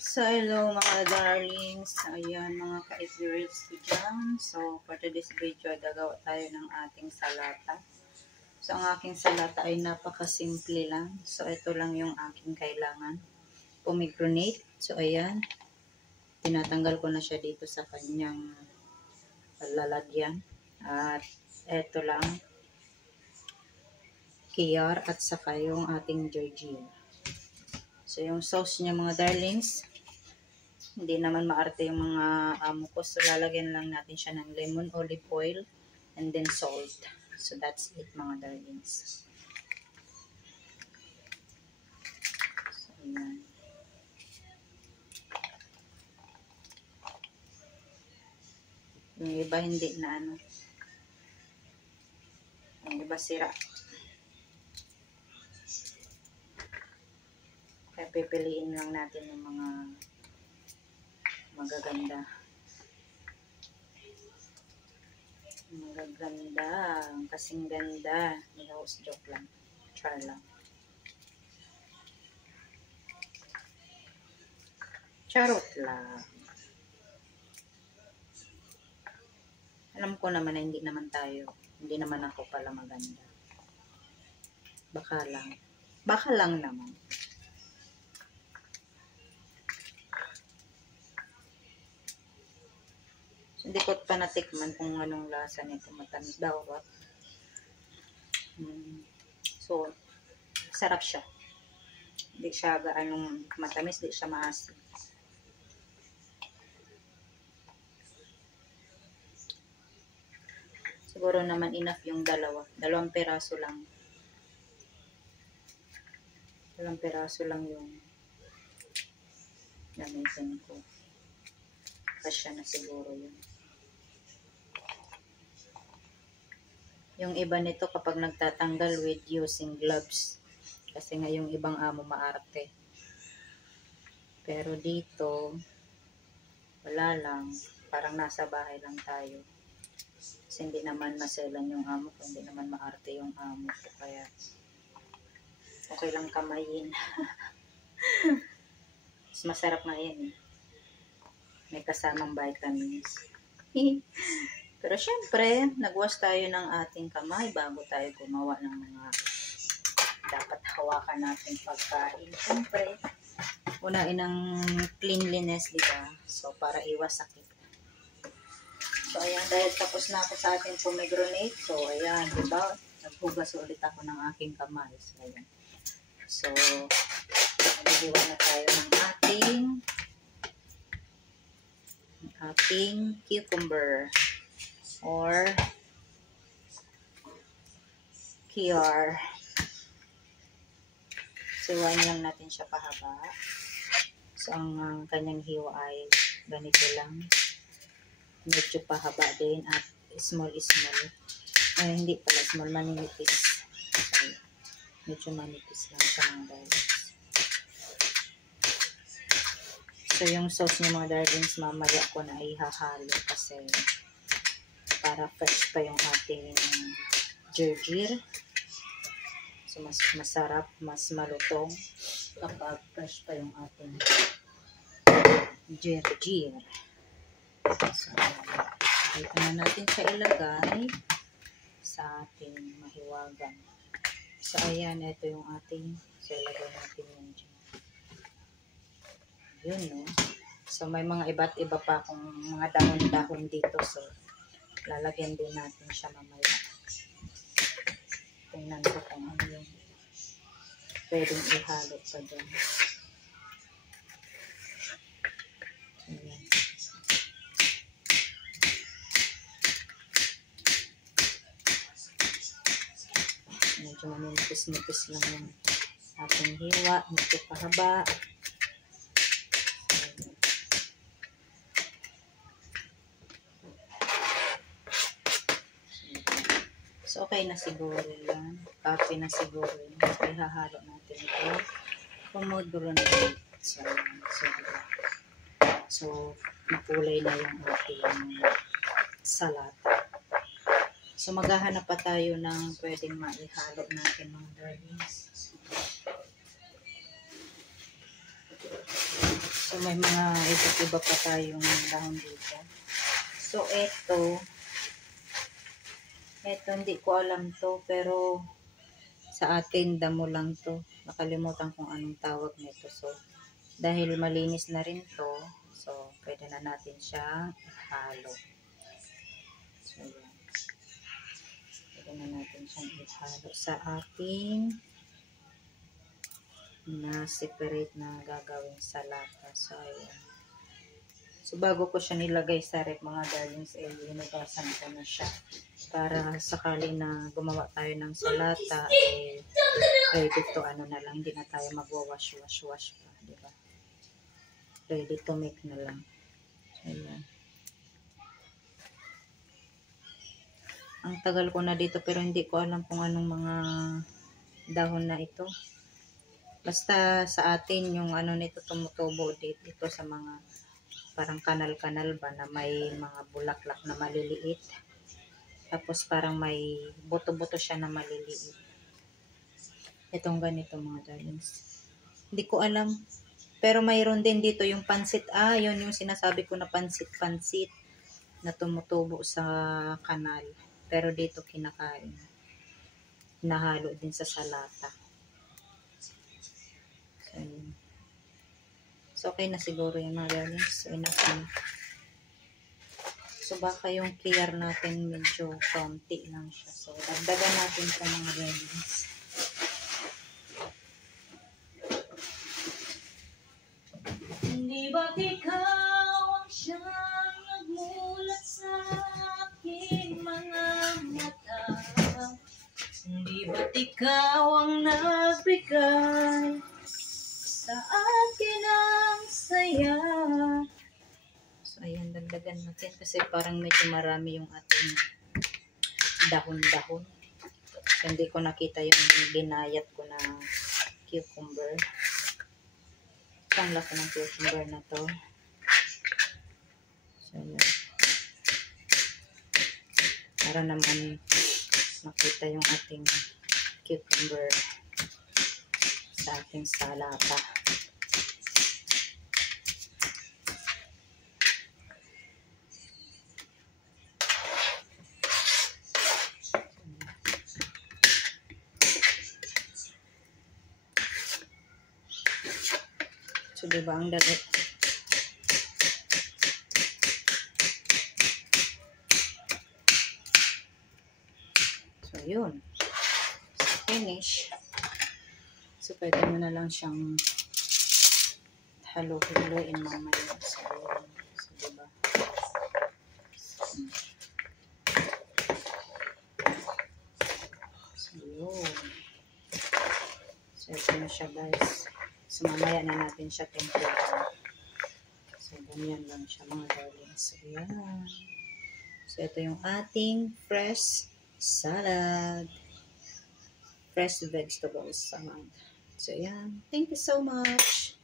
So, hello mga darlings. Ayan, mga ka-experience ko dyan. So, for today's video, gagawa tayo ng ating salata. So, ang aking salata ay napakasimple lang. So, ito lang yung aking kailangan. Pomegranate. So, ayan. Tinatanggal ko na siya dito sa kanyang lalagyan. At ito lang. Kiyar at saka yung ating Georgia. So, yung sauce niya mga darlings, hindi naman maarte yung mga amo ko. So, lalagyan lang natin siya ng lemon, olive oil, and then salt. So, that's it mga darlings. So, ayan. Yung iba hindi na ano. Yung iba sira. Kaya pipiliin lang natin yung mga magaganda. Magaganda. Kasing ganda. House joke lang. Char lang. Charot lang. Alam ko naman na hindi naman ako pala maganda. Baka lang naman. So, hindi ko pa natikman kung anong lasa nito. Matamis daw ba? So, sarap siya. Hindi siya gaanong matamis, hindi siya maasim. Siguro naman enough yung dalawang peraso lang. Dalawang peraso lang yung gamitin ko. Kasya na siguro yun. Yung iba nito kapag nagtatanggal with using gloves. Kasi nga yung ibang amo maarte. Pero dito, wala lang. Parang nasa bahay lang tayo. Kasi hindi naman maselan yung amo ko. Hindi naman maarte yung amo ko. Kaya okay lang kamayin. Mas masarap nga yan eh. May kasamang vitamins. Pero syempre, nagwash tayo ng ating kamay bago tayo gumawa ng mga dapat hawakan natin pagkain. Syempre, unahin ng cleanliness, diba? So, para iwas sakit. So, ayan, dahil tapos na ako sa ating pomegranate. So, ayan, diba? Naghugas ulit ako ng aking kamay. So, ayan. So, naghiwa na tayo ng ating cucumber or kiyar. Siwain lang natin siya pahaba. So, ang kanyang hiwa ay ganito lang. Medyo pahaba din at small. Ay, hindi pala small, manipis. Okay. Medyo manipis lang siya mga darlings. So, yung sauce niya mga darlings, mamaya ko na ihahalo kasi para fresh pa yung ating Georgia. So, mas masarap, mas malutong kapag fresh pa yung ating Georgia. So, dito na natin siya ilagay sa ating mahiwagan. So, ayan, ito yung ating, so, ilagay natin yun dyan. Yun, no? So, may mga iba't iba pa akong mga dahon-dahon dito. So, lalagyan din natin siya mamaya. Tingnan ko kung ano yung pwedeng ihalo pa dyan. Ayan. Medyo manipis-nipis lang yung ating hiwa. Medyo pahaba. So, okay na siguro yan. Copy na siguro yan. So, ihahalo natin ito. Pomegranate. So, makulay na yung ating salata. So, maghahanap pa tayo ng pwedeng maihalo natin mga darlings. So, may mga iba pa tayong dahon dito. So, ito, hindi ko alam to, pero sa atin, damo lang to. Nakalimutan kung anong tawag nito. So, dahil malinis na rin to, so, pwede na natin siyang ihalo. So, yan. Pwede na natin siyang ihalo sa ating na separate na gagawin sa lata. So, ayan. So, bago ko siya nilagay sa rep, mga darlings, hinugasan ko na siya. Para sakali na gumawa tayo ng salata, ready to ano na lang, hindi na tayo magwawash pa, diba? Ready to make na lang. Ayan. Ang tagal ko na dito, pero hindi ko alam kung anong mga dahon na ito. Basta sa atin, yung ano nito tumutubo dito sa mga parang kanal-kanal ba na may mga bulaklak na maliliit. Tapos parang may buto-buto siya na maliliit. Itong ganito mga darlings. Hindi ko alam. Pero mayroon din dito yung pansit. Yun yung sinasabi ko na pansit na tumutubo sa kanal. Pero dito kinakain. Nahalo din sa salata. So, okay na siguro yung mga darlings. So, enough na. So, baka yung clear natin medyo konti lang siya. So, dagdagan natin sa mga darlings. Hindi ba't ikaw ang siyang nagmulat sa aking mga mata? Hindi ba't ikaw ang nagbigay sa akin ang saya? So, ayan, dagdagan natin kasi parang medyo marami yung ating dahon-dahon. So, hindi ko nakita yung ginayat ko na cucumber. So, ang laki ng cucumber na to. So, ayan. Para naman makita yung ating cucumber sa ating salata. So, diba ang dali? So, yun. Finish. So, pwede mo na lang siyang halo-haloin mamaya. So, yun. So, diba? So, yun. So, ito na siya, guys. So, mamaya na natin siya temperature. So, ganyan lang siya, mga darlings. So, yan. So, ito yung ating fresh salad. Fresh vegetables salad. So, yan. Thank you so much.